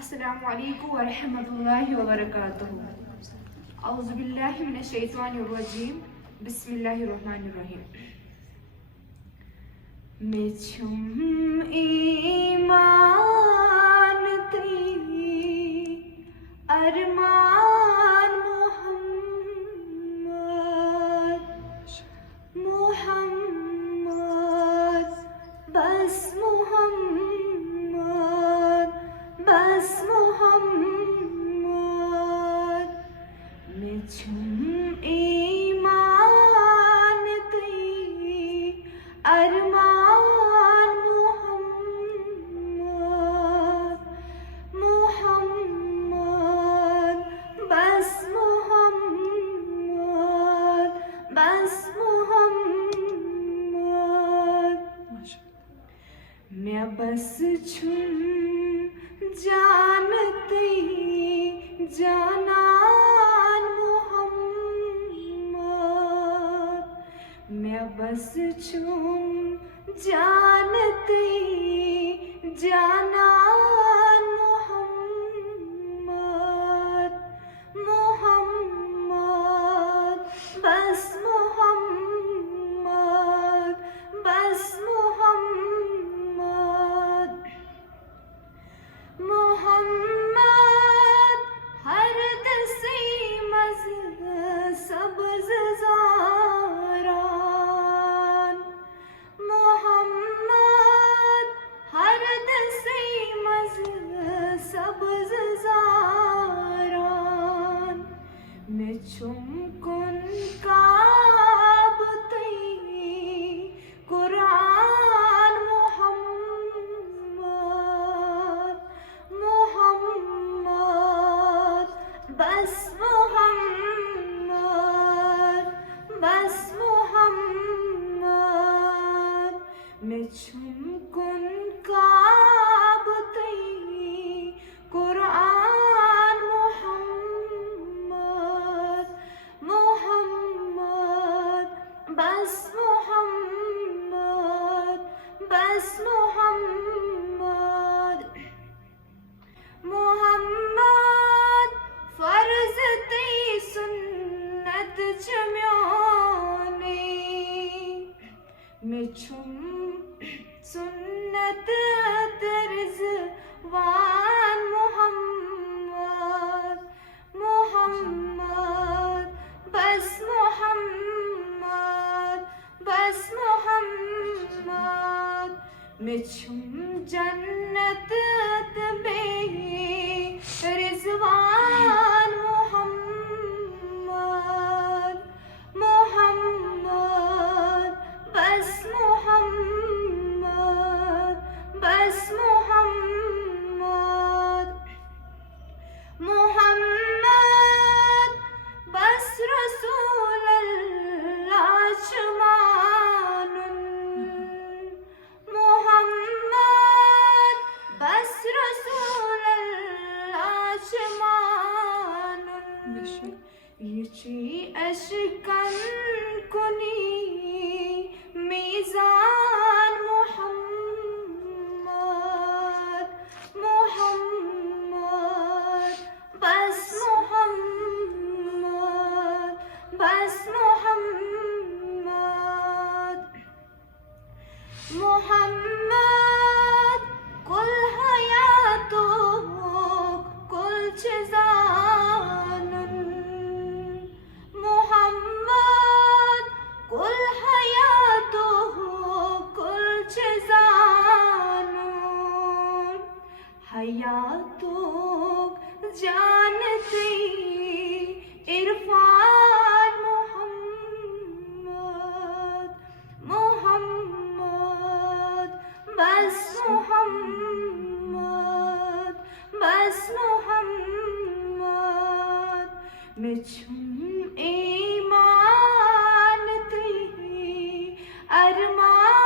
अस्सलामु अलैकुम व रहमतुल्लाहि व बरकातुहू। औज़ु बिल्लाहि मिनश शैतानिर रजीम। बिस्मिल्लाहिर रहमानिर रहीम। मिछुम ईमान ती अरमान मोहम्मद मोहम्मद बस मोहम्मद बस मोहम्मद मिछुम ईमान ती अरमान मोहम्मद मोहम्मद बस मोहम्मद बस मोहम्मद मैं बस छुम जानती जानान मोहम्मद मैं बस छुम जानती जानान मोहम्मद मोहम्मद बस मोहम्मद बस मोहम्मद मोहम्मद हर दसी मज सब्ज़ ज़ारान मोहम्मद हर दसी मज सब्ज़ ज़ारान मैं चुमकुन काबती कुरान मोहम्मद मोहम्मद बस मोहम्मद बस मोहम्मद मैं चुमकुन काबती कुरान मोहम्मद मोहम्मद बस मोहम्मद बस मोहम्मद मोहम्मद फर्ज ती सुन्नत चम्योने मैं छुम सुन्नत रिज़वान मोहम्मद मोहम्मद बस मोहम्मद बस मोहम्मद मैं छुम जन्नत बे रिज़वान मोहम्मद मोहम्मद बस मोहम्मद बस मोहम्मद मोहम्मद बस रसूल अल्लाह चमानुन मोहम्मद बस रसूल अल्लाह चमानुन यची अशकन कुनी मीज़ान मोहम्मद मोहम्मद बस मोहम्मद बस मोहम्मद मोहम्मद कुल हयातो कुल चिज़ानुन मोहम्मद कुल हयातो कुल चिज़ानुन हयातो जानती इरफान मोहम्मद मोहम्मद बस मोहम्मद बस मोहम्मद मैं छुम ईमान ती अरमान